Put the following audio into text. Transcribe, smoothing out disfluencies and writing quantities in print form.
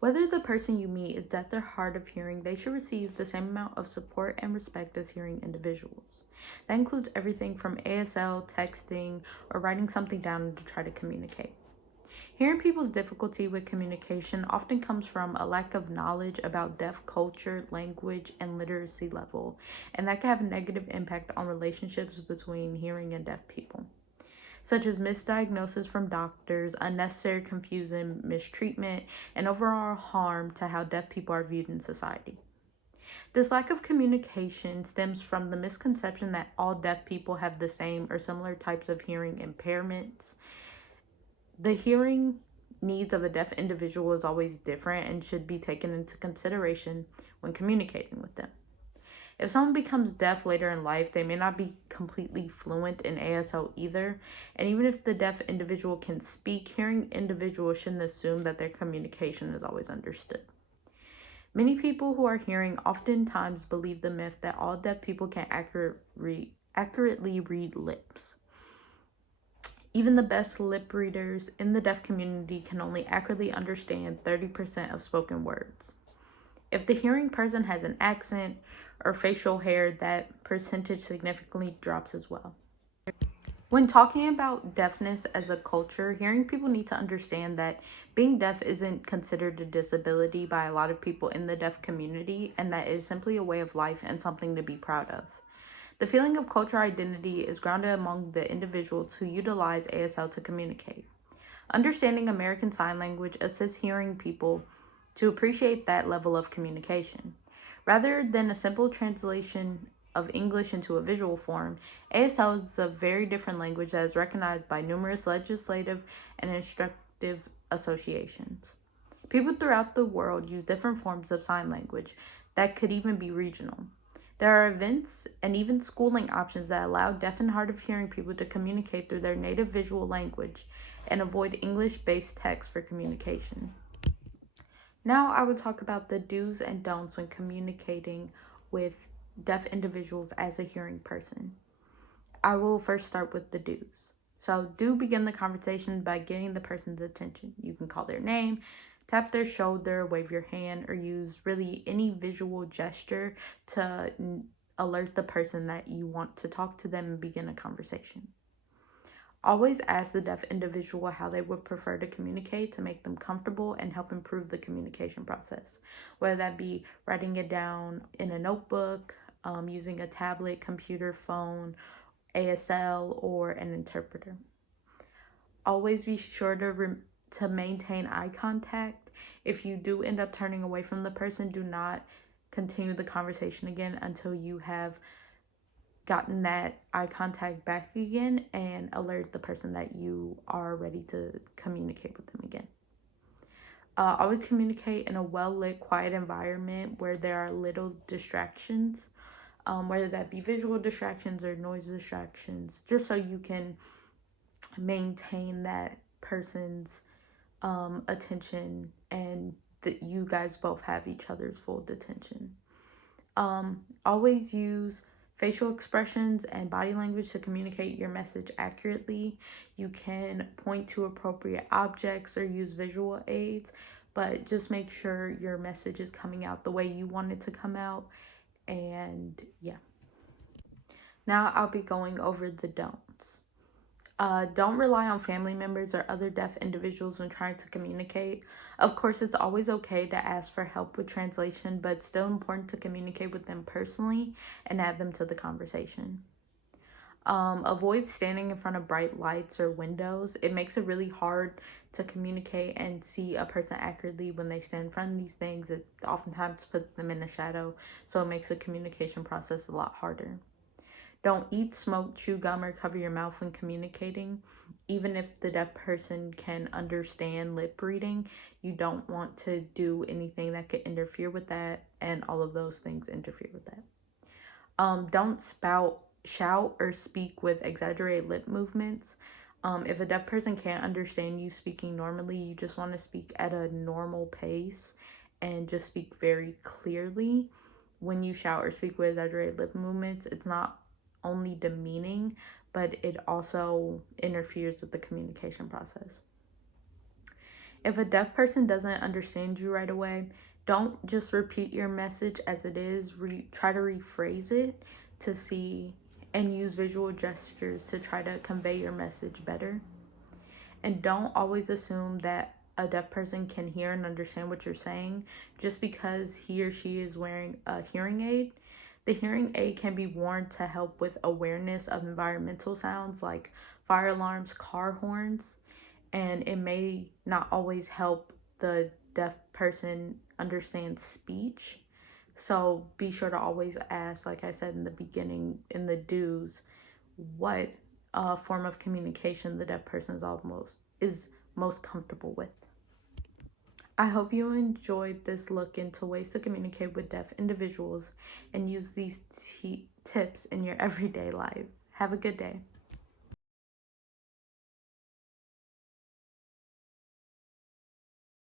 Whether the person you meet is deaf or hard of hearing, they should receive the same amount of support and respect as hearing individuals. That includes everything from ASL, texting, or writing something down to try to communicate. Hearing people's difficulty with communication often comes from a lack of knowledge about deaf culture, language, and literacy level, and that can have a negative impact on relationships between hearing and deaf people, such as misdiagnosis from doctors, unnecessary confusion, mistreatment, and overall harm to how deaf people are viewed in society. This lack of communication stems from the misconception that all deaf people have the same or similar types of hearing impairments. The hearing needs of a deaf individual is always different and should be taken into consideration when communicating with them. If someone becomes deaf later in life, they may not be completely fluent in ASL either. And even if the deaf individual can speak, hearing individuals shouldn't assume that their communication is always understood. Many people who are hearing oftentimes believe the myth that all deaf people can accurately read lips. Even the best lip readers in the deaf community can only accurately understand 30% of spoken words. If the hearing person has an accent or facial hair, that percentage significantly drops as well. When talking about deafness as a culture, hearing people need to understand that being deaf isn't considered a disability by a lot of people in the deaf community, and that is simply a way of life and something to be proud of. The feeling of cultural identity is grounded among the individuals who utilize ASL to communicate. Understanding American Sign Language assists hearing people to appreciate that level of communication. Rather than a simple translation of English into a visual form, ASL is a very different language that is recognized by numerous legislative and instructive associations. People throughout the world use different forms of sign language that could even be regional. There are events and even schooling options that allow deaf and hard of hearing people to communicate through their native visual language and avoid English-based text for communication. Now I will talk about the do's and don'ts when communicating with deaf individuals as a hearing person. I will first start with the do's. So do begin the conversation by getting the person's attention. You can call their name, tap their shoulder, wave your hand, or use really any visual gesture to alert the person that you want to talk to them and begin a conversation. Always ask the deaf individual how they would prefer to communicate to make them comfortable and help improve the communication process, whether that be writing it down in a notebook, using a tablet, computer, phone, ASL, or an interpreter. Always be sure to maintain eye contact. If you do end up turning away from the person, do not continue the conversation again until you have gotten that eye contact back again and alert the person that you are ready to communicate with them again. Always communicate in a well-lit, quiet environment where there are little distractions, whether that be visual distractions or noise distractions, just so you can maintain that person's attention and that you guys both have each other's full attention. Always use facial expressions and body language to communicate your message accurately. You can point to appropriate objects or use visual aids, but just make sure your message is coming out the way you want it to come out. And yeah. Now I'll be going over the don'ts. Don't rely on family members or other deaf individuals when trying to communicate. Of course, it's always okay to ask for help with translation, but it's still important to communicate with them personally and add them to the conversation. Avoid standing in front of bright lights or windows. It makes it really hard to communicate and see a person accurately when they stand in front of these things. It oftentimes puts them in the shadow, so it makes the communication process a lot harder. Don't eat, smoke, chew gum, or cover your mouth when communicating. Even if the deaf person can understand lip reading, you don't want to do anything that could interfere with that, and all of those things interfere with that. Don't shout, or speak with exaggerated lip movements. If a deaf person can't understand you speaking normally, you just want to speak at a normal pace and just speak very clearly. When you shout or speak with exaggerated lip movements, it's not only demeaning, but it also interferes with the communication process. If a deaf person doesn't understand you right away, don't just repeat your message as it is. Try to rephrase it to see and use visual gestures to try to convey your message better. And don't always assume that a deaf person can hear and understand what you're saying just because he or she is wearing a hearing aid. The hearing aid can be worn to help with awareness of environmental sounds like fire alarms, car horns, and it may not always help the deaf person understand speech. So be sure to always ask, like I said in the beginning, in the do's, what form of communication the deaf person is most comfortable with. I hope you enjoyed this look into ways to communicate with deaf individuals and use these tips in your everyday life. Have a good day.